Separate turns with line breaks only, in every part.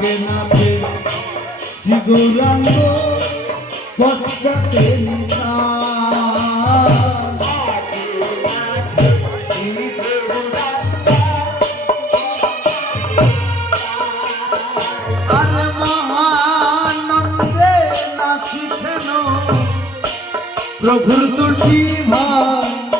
আগে নাচে শ্রীগৌরাঙ্গ পশ্চাতে নিতা প্রভুর দুটি ভাই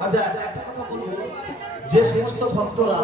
আচ্ছা একটা কথা বলব। যে সমস্ত ভক্তরা